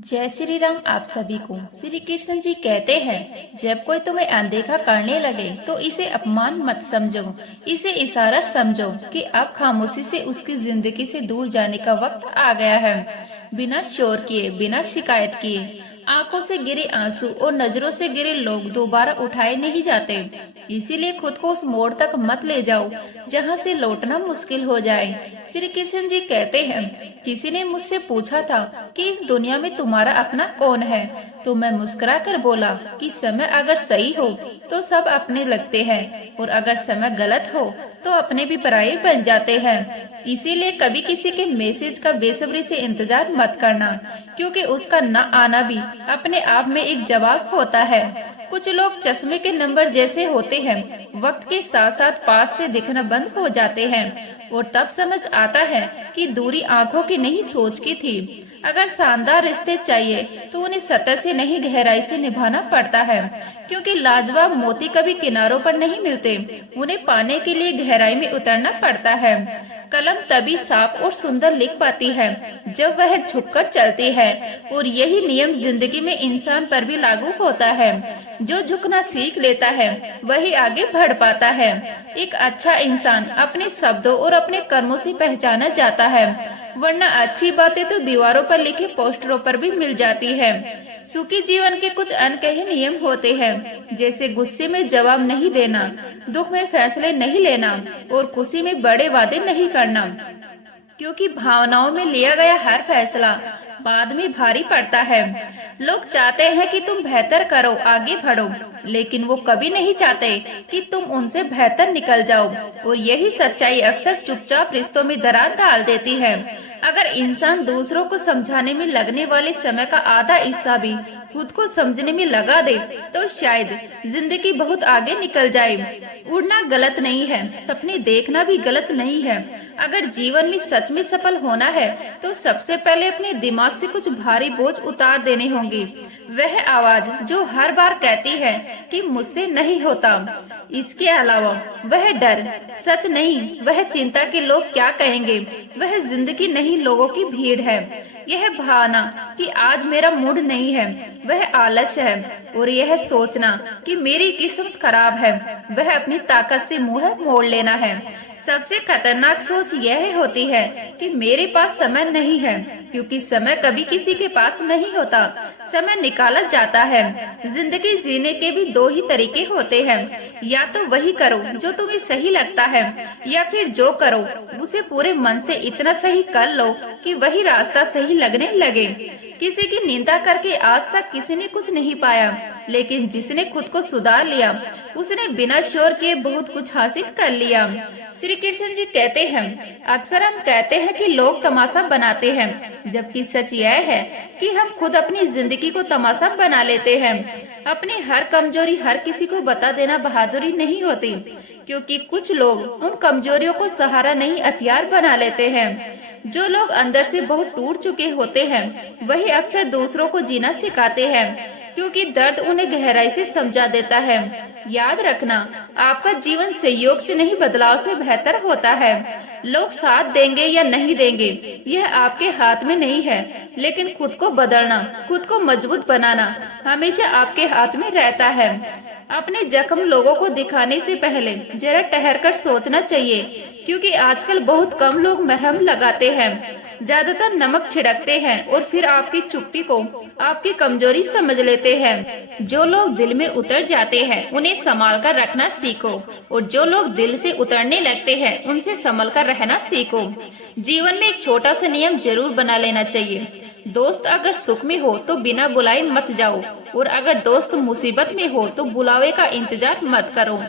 जय श्री राम। आप सभी को श्री कृष्ण जी कहते हैं, जब कोई तुम्हें अनदेखा करने लगे तो इसे अपमान मत समझो, इसे इशारा समझो कि अब खामोशी से उसकी जिंदगी से दूर जाने का वक्त आ गया है। बिना शोर किए, बिना शिकायत किए, आंखों से गिरे आंसू और नजरों से गिरे लोग दोबारा उठाए नहीं जाते। इसीलिए खुद को उस मोड़ तक मत ले जाओ जहां से लौटना मुश्किल हो जाए। श्री कृष्ण जी कहते हैं, किसी ने मुझसे पूछा था कि इस दुनिया में तुम्हारा अपना कौन है, तो मैं मुस्कुरा कर बोला कि समय अगर सही हो तो सब अपने लगते हैं, और अगर समय गलत हो तो अपने भी पराये बन जाते हैं। इसीलिए कभी किसी के मैसेज का बेसब्री से इंतजार मत करना, क्योंकि उसका न आना भी अपने आप में एक जवाब होता है। कुछ लोग चश्मे के नंबर जैसे होते हैं, वक्त के साथ साथ पास से दिखना बंद हो जाते हैं, और तब समझ आता है कि दूरी आंखों की नहीं सोच की थी। अगर शानदार रिश्ते चाहिए तो उन्हें सतह से नहीं, गहराई से निभाना पड़ता है, क्योंकि लाजवाब मोती कभी किनारों पर नहीं मिलते, उन्हें पाने के लिए गहराई में उतरना पड़ता है। कलम तभी साफ और सुंदर लिख पाती है जब वह झुककर चलती है, और यही नियम जिंदगी में इंसान पर भी लागू होता है। जो झुकना सीख लेता है वही आगे बढ़ पाता है। एक अच्छा इंसान अपने शब्दों और अपने कर्मों से पहचाना जाता है, वरना अच्छी बातें तो दीवारों पर लिखे पोस्टरों पर भी मिल जाती है। सुखी जीवन के कुछ अनकहे नियम होते हैं, जैसे गुस्से में जवाब नहीं देना, दुख में फैसले नहीं लेना, और खुशी में बड़े वादे नहीं करना, क्योंकि भावनाओं में लिया गया हर फैसला बाद में भारी पड़ता है। लोग चाहते हैं कि तुम बेहतर करो, आगे बढ़ो, लेकिन वो कभी नहीं चाहते कि तुम उनसे बेहतर निकल जाओ, और यही सच्चाई अक्सर चुपचाप रिश्तों में दरार डाल देती है। अगर इंसान दूसरों को समझाने में लगने वाले समय का आधा हिस्सा भी खुद को समझने में लगा दे तो शायद जिंदगी बहुत आगे निकल जाए। उड़ना गलत नहीं है, सपने देखना भी गलत नहीं है। अगर जीवन में सच में सफल होना है तो सबसे पहले अपने दिमाग से कुछ भारी बोझ उतार देने होंगे। वह आवाज जो हर बार कहती है कि मुझसे नहीं होता। इसके अलावा वह डर सच नहीं, वह चिंता के लोग क्या कहेंगे, वह जिंदगी नहीं, लोगों की भीड़ है। यह भावना कि आज मेरा मूड नहीं है, वह आलस्य है, और यह सोचना कि मेरी किस्मत खराब है, वह अपनी ताकत से मुंह मोड़ लेना है। सबसे खतरनाक सोच यह होती है कि मेरे पास समय नहीं है, क्योंकि समय कभी किसी के पास नहीं होता, समय निकाला जाता है। जिंदगी जीने के भी दो ही तरीके होते हैं, या तो वही करो जो तुम्हें सही लगता है, या फिर जो करो उसे पूरे मन से इतना सही कर लो कि वही रास्ता सही लगने लगे। किसी की निंदा करके आज तक किसी ने कुछ नहीं पाया, लेकिन जिसने खुद को सुधार लिया उसने बिना शोर किए बहुत कुछ हासिल कर लिया। श्री कृष्ण जी कहते हैं, अक्सर हम कहते हैं कि लोग तमाशा बनाते हैं, जबकि सच यह है कि हम खुद अपनी जिंदगी को तमाशा बना लेते हैं। अपनी हर कमजोरी हर किसी को बता देना बहादुरी नहीं होती, क्योंकि कुछ लोग उन कमजोरियों को सहारा नहीं, हथियार बना लेते हैं। जो लोग अंदर से बहुत टूट चुके होते हैं वही अक्सर दूसरों को जीना सिखाते हैं, क्योंकि दर्द उन्हें गहराई से समझा देता है। याद रखना, आपका जीवन सहयोग से नहीं, बदलाव से बेहतर होता है। लोग साथ देंगे या नहीं देंगे यह आपके हाथ में नहीं है, लेकिन खुद को बदलना, खुद को मजबूत बनाना हमेशा आपके हाथ में रहता है। अपने जख्म लोगों को दिखाने से पहले जरा ठहरकर सोचना चाहिए, क्योंकि आजकल बहुत कम लोग मरहम लगाते हैं, ज्यादातर नमक छिड़कते हैं, और फिर आपकी चुप्पी को आपकी कमजोरी समझ लेते हैं। जो लोग दिल में उतर जाते हैं उन्हें संभाल कर रखना सीखो, और जो लोग दिल से उतरने लगते हैं उनसे संभल कर रहना सीखो। जीवन में एक छोटा सा नियम जरूर बना लेना चाहिए, दोस्त अगर सुख में हो तो बिना बुलाए मत जाओ, और अगर दोस्त मुसीबत में हो तो बुलावे का इंतजार मत करो।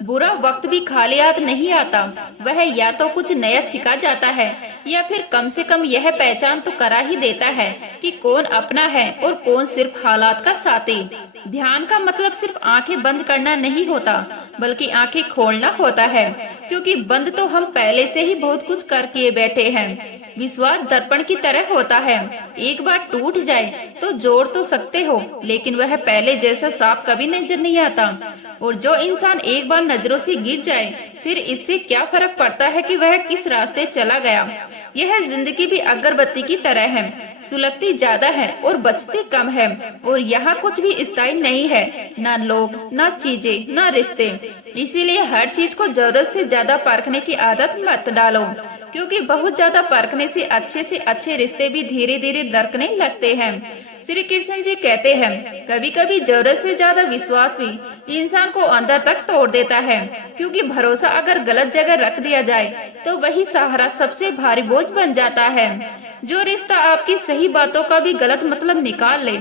बुरा वक्त भी खाली हाथ नहीं आता, वह या तो कुछ नया सिखा जाता है, या फिर कम से कम यह पहचान तो करा ही देता है कि कौन अपना है और कौन सिर्फ हालात का साथी। ध्यान का मतलब सिर्फ आंखें बंद करना नहीं होता, बल्कि आंखें खोलना होता है, क्योंकि बंद तो हम पहले से ही बहुत कुछ कर किए बैठे हैं। विश्वास दर्पण की तरह होता है, एक बार टूट जाए तो जोड़ तो सकते हो, लेकिन वह पहले जैसा साफ कभी नजर नहीं आता। और जो इंसान एक बार नजरों से गिर जाए फिर इससे क्या फर्क पड़ता है कि वह किस रास्ते चला गया। यह जिंदगी भी अगरबत्ती की तरह है, सुलगती ज्यादा है और बचती कम है। और यहाँ कुछ भी स्थायी नहीं है, ना लोग, ना चीजें, ना रिश्ते। इसीलिए हर चीज को जरूरत से ज्यादा परखने की आदत मत डालो, क्योंकि बहुत ज्यादा परखने से अच्छे रिश्ते भी धीरे धीरे दरकने लगते हैं। श्री कृष्ण जी कहते हैं, कभी कभी जरूरत से ज्यादा विश्वास भी इंसान को अंदर तक तोड़ देता है, क्योंकि भरोसा अगर गलत जगह रख दिया जाए तो वही सहारा सबसे भारी बोझ बन जाता है। जो रिश्ता आपकी सही बातों का भी गलत मतलब निकाल ले,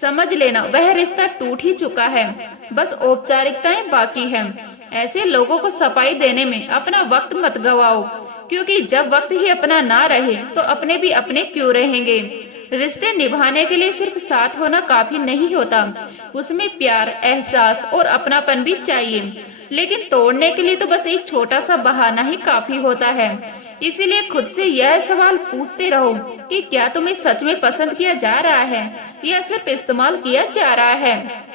समझ लेना वह रिश्ता टूट ही चुका है, बस औपचारिकताएं बाकी है। ऐसे लोगों को सफाई देने में अपना वक्त मत गवाओ, क्योंकि जब वक्त ही अपना ना रहे तो अपने भी अपने क्यों रहेंगे। रिश्ते निभाने के लिए सिर्फ साथ होना काफी नहीं होता, उसमें प्यार, एहसास और अपनापन भी चाहिए। लेकिन तोड़ने के लिए तो बस एक छोटा सा बहाना ही काफी होता है। इसीलिए खुद से यह सवाल पूछते रहो कि क्या तुम्हें सच में पसंद किया जा रहा है या सिर्फ इस्तेमाल किया जा रहा है।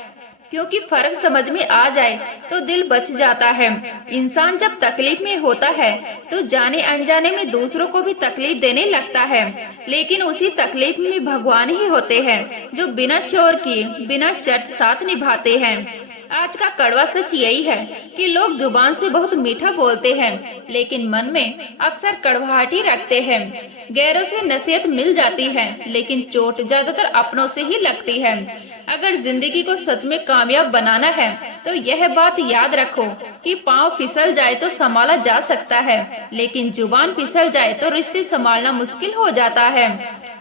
क्योंकि फर्क समझ में आ जाए तो दिल बच जाता है। इंसान जब तकलीफ में होता है तो जाने अनजाने में दूसरों को भी तकलीफ देने लगता है, लेकिन उसी तकलीफ में भगवान ही होते हैं जो बिना शोर किए, बिना शर्त साथ निभाते हैं। आज का कड़वा सच यही है कि लोग जुबान से बहुत मीठा बोलते हैं, लेकिन मन में अक्सर कड़वाहट ही रखते हैं। गैरों से नसीहत मिल जाती है, लेकिन चोट ज्यादातर अपनों से ही लगती है। अगर जिंदगी को सच में कामयाब बनाना है तो यह बात याद रखो कि पाँव फिसल जाए तो संभाला जा सकता है, लेकिन जुबान फिसल जाए तो रिश्ते संभालना मुश्किल हो जाता है।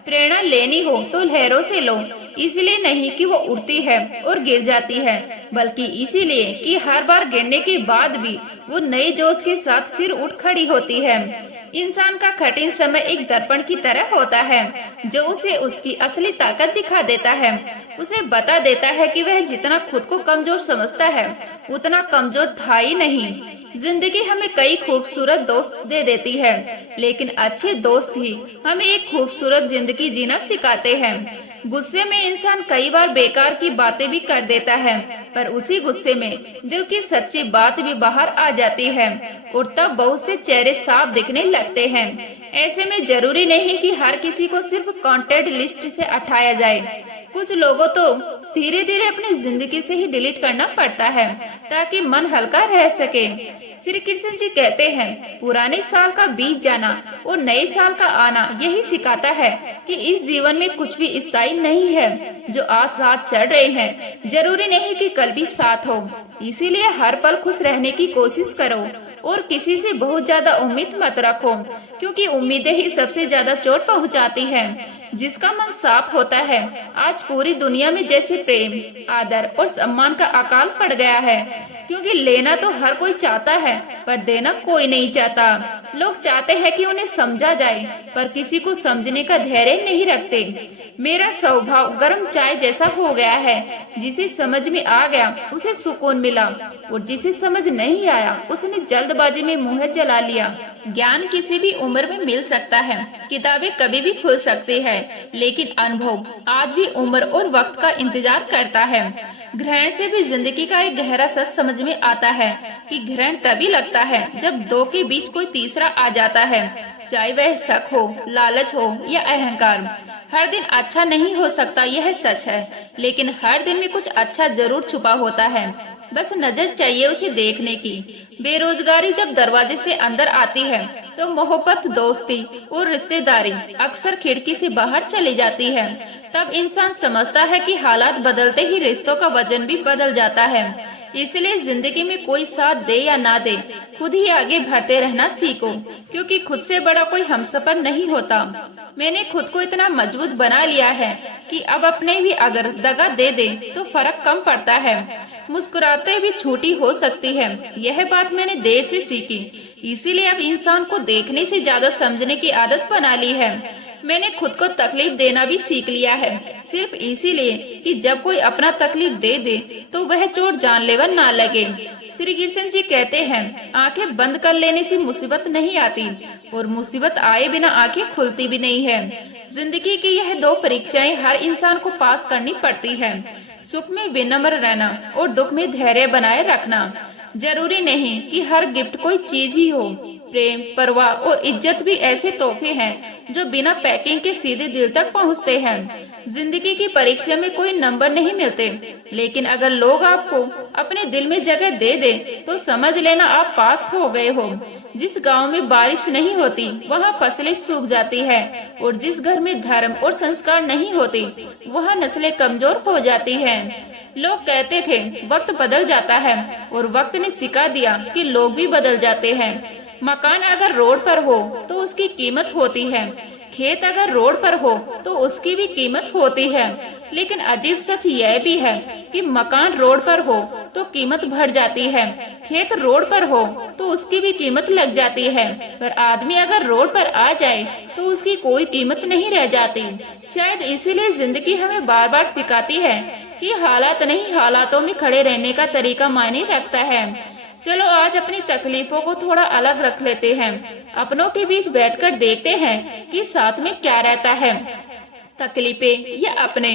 प्रेरणा लेनी हो तो लहरों से लो, इसलिए नहीं कि वो उड़ती है और गिर जाती है, बल्कि इसीलिए कि हर बार गिरने के बाद भी वो नए जोश के साथ फिर उठ खड़ी होती है। इंसान का कठिन समय एक दर्पण की तरह होता है, जो उसे उसकी असली ताकत दिखा देता है, उसे बता देता है कि वह जितना खुद को कमजोर समझता है उतना कमजोर था ही नहीं। जिंदगी हमें कई खूबसूरत दोस्त दे देती है, लेकिन अच्छे दोस्त ही हमें एक खूबसूरत जिंदगी जीना सिखाते हैं। गुस्से में इंसान कई बार बेकार की बातें भी कर देता है, पर उसी गुस्से में दिल की सच्ची बात भी बाहर आ जाती है और तब बहुत से चेहरे साफ दिखने लगते हैं। ऐसे में जरूरी नहीं कि हर किसी को सिर्फ कांटेक्ट लिस्ट से हटाया जाए, कुछ लोगों तो धीरे धीरे अपनी जिंदगी से ही डिलीट करना पड़ता है ताकि मन हल्का रह सके। श्री कृष्ण जी कहते हैं, पुराने साल का बीत जाना और नए साल का आना यही सिखाता है कि इस जीवन में कुछ भी स्थायी नहीं है। जो आज साथ चल रहे हैं जरूरी नहीं कि कल भी साथ हो। इसीलिए हर पल खुश रहने की कोशिश करो और किसी से बहुत ज्यादा उम्मीद मत रखो, क्योंकि उम्मीदें ही सबसे ज्यादा चोट पहुंचाती हैं। जिसका मन साफ होता है, आज पूरी दुनिया में जैसे प्रेम, आदर और सम्मान का अकाल पड़ गया है, क्योंकि लेना तो हर कोई चाहता है पर देना कोई नहीं चाहता। लोग चाहते हैं कि उन्हें समझा जाए, पर किसी को समझने का धैर्य नहीं रखते। मेरा स्वभाव गर्म चाय जैसा हो गया है, जिसे समझ में आ गया उसे सुकून मिला और जिसे समझ नहीं आया उसने जल्दबाजी में मुंह जला लिया। ज्ञान किसी भी उम्र में मिल सकता है, किताबें कभी भी खुल सकती है, लेकिन अनुभव आज भी उम्र और वक्त का इंतजार करता है। ग्रहण से भी जिंदगी का एक गहरा सच समझ में आता है कि ग्रहण तभी लगता है जब दो के बीच कोई तीसरा आ जाता है, चाहे वह शक हो, लालच हो या अहंकार। हर दिन अच्छा नहीं हो सकता, यह सच है, लेकिन हर दिन में कुछ अच्छा जरूर छुपा होता है, बस नजर चाहिए उसे देखने की। बेरोजगारी जब दरवाजे से अंदर आती है तो मोहब्बत, दोस्ती और रिश्तेदारी अक्सर खिड़की से बाहर चली जाती है। तब इंसान समझता है कि हालात बदलते ही रिश्तों का वजन भी बदल जाता है। इसलिए जिंदगी में कोई साथ दे या ना दे, खुद ही आगे बढ़ते रहना सीखो, क्योंकि खुद से बड़ा कोई हमसफर नहीं होता। मैंने खुद को इतना मजबूत बना लिया है कि अब अपने भी अगर दगा दे दे तो फर्क कम पड़ता है। मुस्कुराते भी छोटी हो सकती है, यह बात मैंने देर से सीखी। इसीलिए अब इंसान को देखने से ज्यादा समझने की आदत बना ली है। मैंने खुद को तकलीफ देना भी सीख लिया है, सिर्फ इसीलिए कि जब कोई अपना तकलीफ दे दे तो वह चोट जानलेवा ना लगे। श्री कृष्ण जी कहते हैं, आंखें बंद कर लेने से मुसीबत नहीं आती और मुसीबत आए बिना आंखें खुलती भी नहीं है। जिंदगी की यह दो परीक्षाएं हर इंसान को पास करनी पड़ती है, सुख में विनम्र रहना और दुख में धैर्य बनाए रखना। जरूरी नहीं कि हर गिफ्ट कोई चीज ही हो। प्रेम, परवाह और इज्जत भी ऐसे तोहफे हैं जो बिना पैकिंग के सीधे दिल तक पहुंचते हैं। जिंदगी की परीक्षा में कोई नंबर नहीं मिलते, लेकिन अगर लोग आपको अपने दिल में जगह दे दे तो समझ लेना आप पास हो गए हो। जिस गांव में बारिश नहीं होती वहां फसलें सूख जाती है, और जिस घर में धर्म और संस्कार नहीं होती वहां नस्लें कमजोर हो जाती हैं। लोग कहते थे वक्त बदल जाता है, और वक्त ने सिखा दिया कि लोग भी बदल जाते हैं। मकान अगर रोड पर हो तो उसकी कीमत होती है, खेत अगर रोड पर हो तो उसकी भी कीमत होती है। लेकिन अजीब सच यह भी है कि मकान रोड पर हो तो कीमत बढ़ जाती है, खेत रोड पर हो तो उसकी भी कीमत लग जाती है, पर आदमी अगर रोड पर आ जाए तो उसकी कोई कीमत नहीं रह जाती। शायद इसीलिए जिंदगी हमें बार बार सिखाती है कि हालात नहीं, हालातों में खड़े रहने का तरीका मायने रखता है। चलो आज अपनी तकलीफों को थोड़ा अलग रख लेते हैं, अपनों के बीच बैठकर देखते हैं कि साथ में क्या रहता है, तकलीफें या अपने।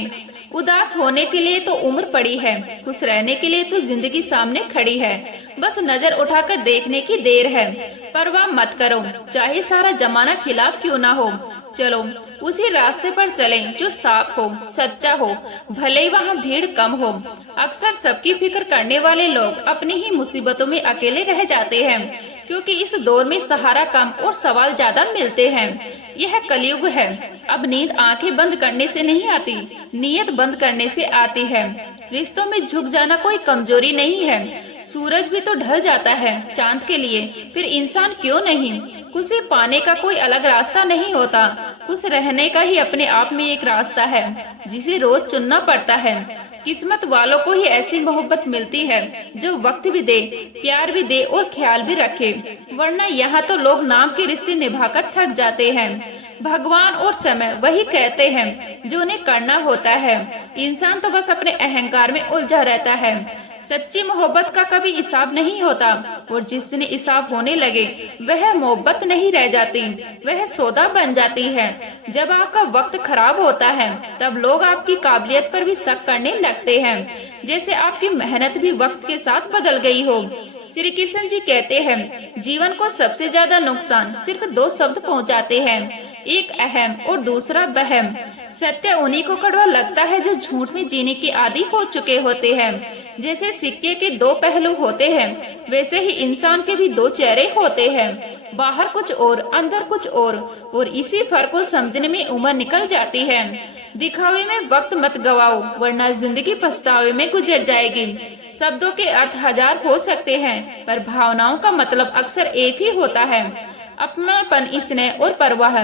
उदास होने के लिए तो उम्र पड़ी है, खुश रहने के लिए तो जिंदगी सामने खड़ी है। बस नजर उठाकर देखने की देर है। परवाह मत करो, चाहे सारा जमाना खिलाफ क्यों ना हो। चलो उसी रास्ते पर चलें जो साफ हो, सच्चा हो, भले ही वहाँ भीड़ कम हो। अक्सर सबकी फिक्र करने वाले लोग अपनी ही मुसीबतों में अकेले रह जाते हैं, क्योंकि इस दौर में सहारा कम और सवाल ज्यादा मिलते हैं। यह कलयुग है। अब नींद आंखें बंद करने से नहीं आती, नीयत बंद करने से आती है। रिश्तों में झुक जाना कोई कमजोरी नहीं है। सूरज भी तो ढल जाता है चांद के लिए, फिर इंसान क्यों नहीं। खुशी पाने का कोई अलग रास्ता नहीं होता, खुश रहने का ही अपने आप में एक रास्ता है जिसे रोज चुनना पड़ता है। किस्मत वालों को ही ऐसी मोहब्बत मिलती है जो वक्त भी दे, प्यार भी दे और ख्याल भी रखे, वरना यहाँ तो लोग नाम के रिश्ते निभाकर थक जाते हैं। भगवान और समय वही कहते हैं जो उन्हें करना होता है। इंसान तो बस अपने अहंकार में उलझा रहता है। सच्ची मोहब्बत का कभी हिसाब नहीं होता, और जिसने हिसाब होने लगे वह मोहब्बत नहीं रह जाती, वह सौदा बन जाती है। जब आपका वक्त खराब होता है तब लोग आपकी काबिलियत पर भी शक करने लगते हैं, जैसे आपकी मेहनत भी वक्त के साथ बदल गई हो। श्री कृष्ण जी कहते हैं जीवन को सबसे ज्यादा नुकसान सिर्फ दो शब्द पहुंचाते हैं, एक अहम और दूसरा बहम। सत्य उन्हीं को कड़वा लगता है जो झूठ में जीने के आदी हो चुके होते हैं। जैसे सिक्के के दो पहलू होते हैं, वैसे ही इंसान के भी दो चेहरे होते हैं, बाहर कुछ और अंदर कुछ और इसी फर्क को समझने में उम्र निकल जाती है। दिखावे में वक्त मत गवाओ, वरना जिंदगी पछतावे में गुजर जाएगी। शब्दों के अर्थ हजार हो सकते हैं, पर भावनाओं का मतलब अक्सर एक ही होता है, अपनापन, स्नेह और परवाह।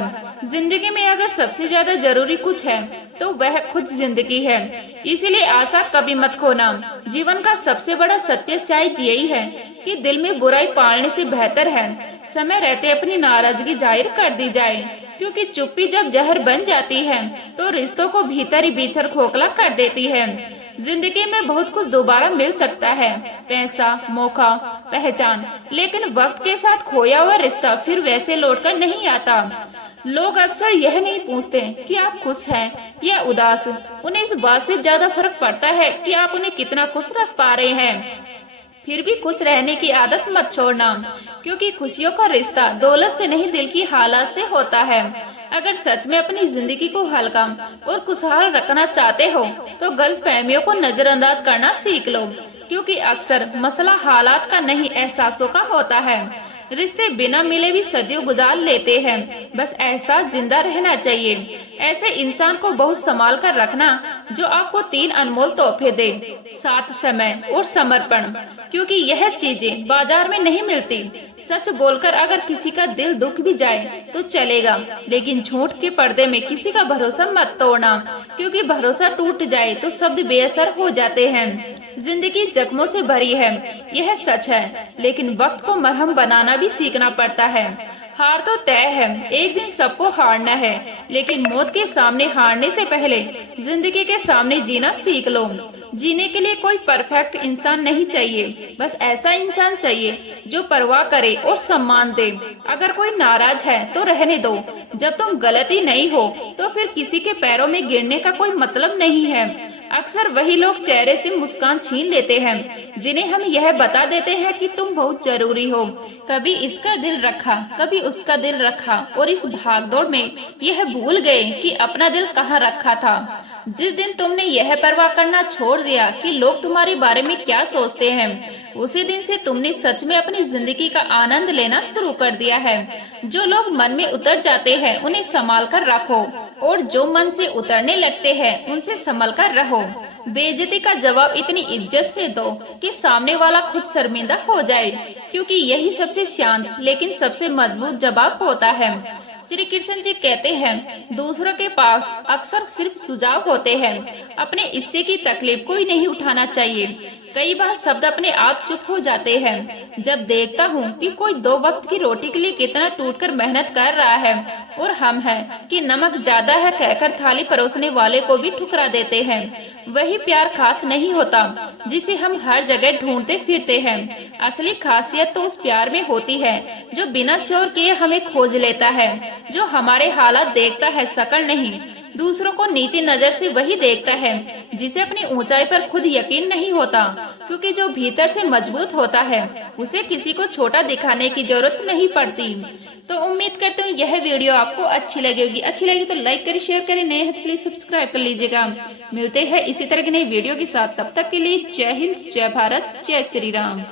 जिंदगी में अगर सबसे ज्यादा जरूरी कुछ है तो वह खुद जिंदगी है, इसीलिए आशा कभी मत खोना। जीवन का सबसे बड़ा सत्य शायद यही है कि दिल में बुराई पालने से बेहतर है समय रहते अपनी नाराजगी जाहिर कर दी जाए, क्योंकि चुप्पी जब जहर बन जाती है तो रिश्तों को भीतर ही भीतर खोखला कर देती है। जिंदगी में बहुत कुछ दोबारा मिल सकता है, पैसा, मौका, पहचान, लेकिन वक्त के साथ खोया हुआ रिश्ता फिर वैसे लौटकर नहीं आता। लोग अक्सर यह नहीं पूछते कि आप खुश हैं या उदास, उन्हें इस बात से ज्यादा फर्क पड़ता है कि आप उन्हें कितना खुश रख पा रहे हैं। फिर भी खुश रहने की आदत मत छोड़ना, क्योंकि खुशियों का रिश्ता दौलत से नहीं दिल की हालत से होता है। अगर सच में अपनी जिंदगी को हल्का और खुशहाल रखना चाहते हो तो गलतफहमियों को नजरअंदाज करना सीख लो, क्योंकि अक्सर मसला हालात का नहीं एहसासों का होता है। रिश्ते बिना मिले भी सदियों गुजार लेते हैं, बस एहसास जिंदा रहना चाहिए। ऐसे इंसान को बहुत संभाल कर रखना जो आपको 3 अनमोल तोहफे दे, साथ, समय और समर्पण, क्योंकि यह चीजें बाजार में नहीं मिलती। सच बोलकर अगर किसी का दिल दुख भी जाए तो चलेगा, लेकिन झूठ के पर्दे में किसी का भरोसा मत तोड़ना, क्योंकि भरोसा टूट जाए तो शब्द बेअसर हो जाते हैं। जिंदगी जख्मों से भरी है, यह सच है, लेकिन वक्त को मरहम बनाना भी सीखना पड़ता है। हार तो तय है, एक दिन सबको हारना है, लेकिन मौत के सामने हारने से पहले जिंदगी के सामने जीना सीख लो। जीने के लिए कोई परफेक्ट इंसान नहीं चाहिए, बस ऐसा इंसान चाहिए जो परवाह करे और सम्मान दे। अगर कोई नाराज है तो रहने दो, जब तुम गलती नहीं हो तो फिर किसी के पैरों में गिरने का कोई मतलब नहीं है। अक्सर वही लोग चेहरे से मुस्कान छीन लेते हैं जिन्हें हम यह बता देते हैं कि तुम बहुत जरूरी हो। कभी इसका दिल रखा, कभी उसका दिल रखा और इस भागदौड़ में यह भूल गए कि अपना दिल कहाँ रखा था। जिस दिन तुमने यह परवाह करना छोड़ दिया कि लोग तुम्हारे बारे में क्या सोचते हैं, उसी दिन से तुमने सच में अपनी जिंदगी का आनंद लेना शुरू कर दिया है। जो लोग मन में उतर जाते हैं उन्हें संभाल कर रखो और जो मन से उतरने लगते हैं उनसे संभल कर रहो। बेइज्जती का जवाब इतनी इज्जत से दो कि सामने वाला खुद शर्मिंदा हो जाए, क्योंकि यही सबसे शांत लेकिन सबसे मजबूत जवाब होता है। श्री कृष्ण जी कहते हैं, दूसरों के पास अक्सर सिर्फ सुझाव होते हैं, अपने हिस्से की तकलीफ कोई नहीं उठाना चाहिए। कई बार शब्द अपने आप चुप हो जाते हैं जब देखता हूँ कि कोई 2 वक्त की रोटी के लिए कितना टूटकर मेहनत कर रहा है और हम हैं कि नमक ज्यादा है कहकर थाली परोसने वाले को भी ठुकरा देते हैं। वही प्यार खास नहीं होता जिसे हम हर जगह ढूंढते फिरते हैं। असली खासियत तो उस प्यार में होती है जो बिना शोर किए हमें खोज लेता है, जो हमारे हालात देखता है, शकल नहीं। दूसरों को नीचे नजर से वही देखता है जिसे अपनी ऊंचाई पर खुद यकीन नहीं होता, क्योंकि जो भीतर से मजबूत होता है उसे किसी को छोटा दिखाने की जरूरत नहीं पड़ती। तो उम्मीद करते हूँ यह वीडियो आपको अच्छी लगेगी। अच्छी लगी तो लाइक करें, शेयर करें, नए हैं तो प्लीज सब्सक्राइब कर लीजिएगा। मिलते हैं इसी तरह की नई वीडियो के साथ, तब तक के लिए जय हिंद, जय भारत, जय श्री राम।